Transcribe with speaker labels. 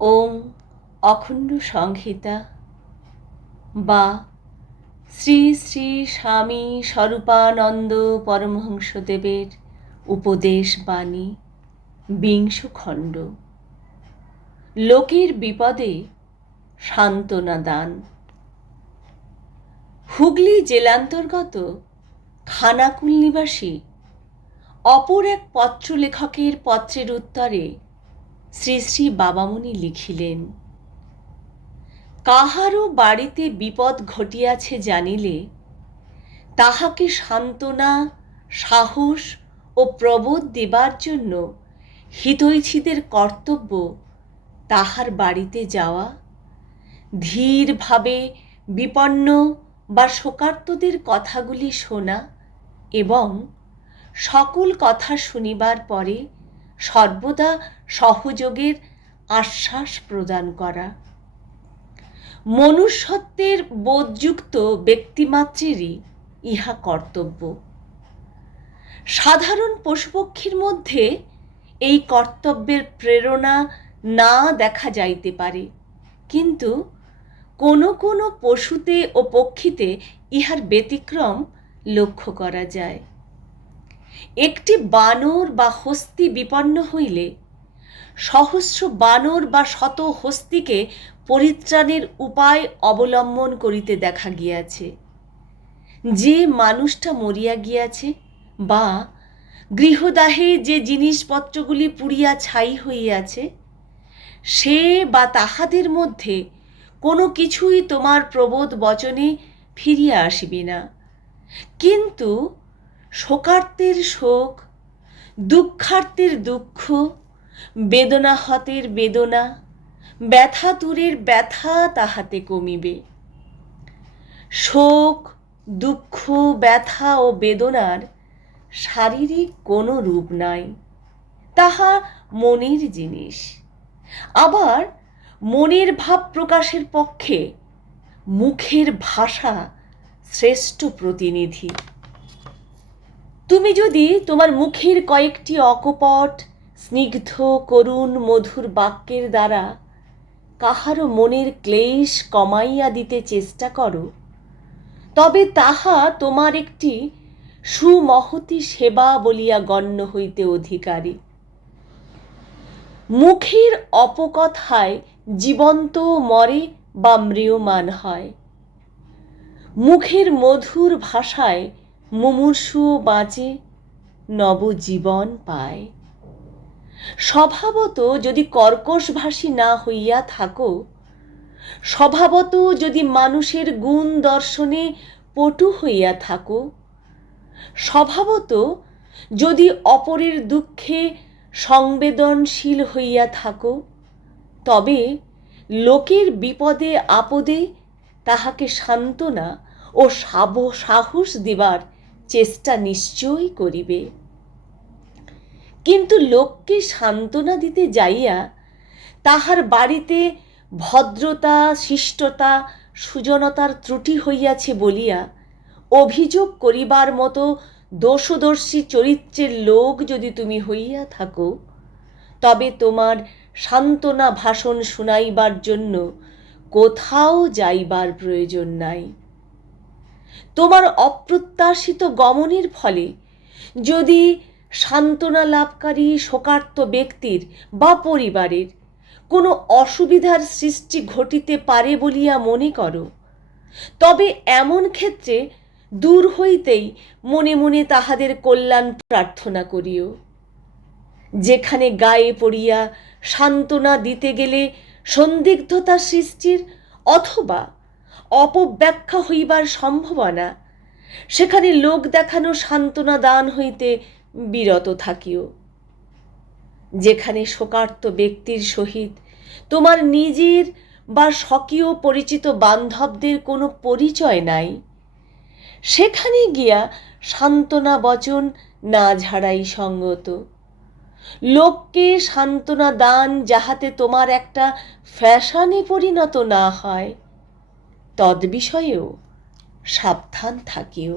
Speaker 1: ওম অখণ্ড সংহিতা বা শ্রী শ্রী স্বামী স্বরূপানন্দ পরমহংসদেবের উপদেশ বাণী, বিংশ খণ্ড। লোকের বিপদে সান্ত্বনা দান। হুগলি জেলান্তর্গত খানাকুল নিবাসী অপর এক পত্রলেখকের পত্রের উত্তরে শ্রী শ্রী বাবামণি লিখিলেন, কাহারও বাড়িতে বিপদ ঘটিয়াছে জানিলে, তাহাকে সান্ত্বনা, সাহস ও প্রবোধ দেবার জন্য হিতৈষীদের কর্তব্য তাহার বাড়িতে যাওয়া, ধীরভাবে বিপন্ন বা শোকার্তদের কথাগুলি শোনা এবং সকল কথা শুনিবার পরে সর্বদা সহযোগের আশ্বাস প্রদান করা। মনুষ্যত্বের বোধযুক্ত ব্যক্তিমাত্রেরই ইহা কর্তব্য। সাধারণ পশুপক্ষীর মধ্যে এই কর্তব্যের প্রেরণা না দেখা যাইতে পারে। কিন্তু কোনো কোনো পশুতে ও পক্ষীতে ইহার ব্যতিক্রম লক্ষ্য করা যায়। একটি বানর বা হস্তি বিপন্ন হইলে সহস্র বানর বা শত হস্তিকে পরিত্রাণের উপায় অবলম্বন করিতে দেখা গিয়াছে। যে মানুষটা মরিয়া গিয়াছে বা গৃহদাহে যে জিনিসপত্রগুলি পুড়িয়া ছাই হইয়াছে, সে বা তাহাদের মধ্যে কোনো কিছুই তোমার প্রবোধ বচনে ফিরিয়া আসিবে না। কিন্তু শোকার্তের শোক, দুঃখার্তের দুঃখ বেদনাহতের বেদনা ব্যথাতুরের ব্যথা তাহাতে কমিবে। শোক, দুঃখ, ব্যথা ও বেদনার শারীরিক কোনো রূপ নাই, তাহা মনের জিনিস। আবার মনের ভাব প্রকাশের পক্ষে মুখের ভাষা শ্রেষ্ঠ প্রতিনিধি। তুমি যদি তোমার মুখের কয়েকটি অকপট স্নিগ্ধ করুণ মধুর বাক্যের দ্বারা কাহারও মনের ক্লেশ কমাইয়া দিতে চেষ্টা করো। তবে তাহা তোমার একটি সুমহতি সেবা বলিয়া গণ্য হইতে অধিকারী। মুখের অপকথায় জীবন্ত মরে বা ম্রিয়মান হয়। মুখের মধুর ভাষায় মুমূর্ষুও বাঁচে, নবজীবন পায়। স্বভাবত যদি কর্কশভাষী না হইয়া থাকো, স্বভাবত যদি মানুষের গুণ দর্শনে পটু হইয়া থাকো, স্বভাবত যদি অপরের দুঃখে সংবেদনশীল হইয়া থাকো, তবে লোকের বিপদে আপদে তাহাকে সান্ত্বনা ও সাহস দিবার চেষ্টা নিশ্চয়ই করিবে। কিন্তু লোককে সান্ত্বনা দিতে যাইয়া তাহার বাড়িতে ভদ্রতা, শিষ্টতা, সুজনতার ত্রুটি হইয়াছে বলিয়া অভিযোগ করিবার মতো দোষদর্শী চরিত্রের লোক যদি তুমি হইয়া থাকো, তবে তোমার সান্ত্বনা ভাষণ শুনাইবার জন্য কোথাও যাইবার প্রয়োজন নাই। তোমার অপ্রত্যাশিত গমনের ফলে যদি সান্ত্বনা লাভকারী শোকার্ত ব্যক্তির বা পরিবারের কোনো অসুবিধার সৃষ্টি ঘটিতে পারে বলিয়া মনে করো। তবে এমন ক্ষেত্রে দূর হইতেই মনে মনে তাহাদের কল্যাণ প্রার্থনা করিও। যেখানে গায়ে পড়িয়া সান্ত্বনা দিতে গেলে সন্দিগ্ধতা সৃষ্টির অথবা অপব্যাখ্যা হইবার সম্ভাবনা, সেখানে লোক দেখানো সান্ত্বনা দান হইতে বিরত থাকিও। যেখানে শোকার্ত ব্যক্তির সহিত তোমার নিজের বা স্বকীয় পরিচিত বান্ধবদের কোনো পরিচয় নাই, সেখানে গিয়া সান্ত্বনা বচন না ঝাড়াই সঙ্গত। লোককে সান্ত্বনা দান যাহাতে তোমার একটা ফ্যাশনে পরিণত না হয়, তদ্বিষয়েও সাবধান থাকিও।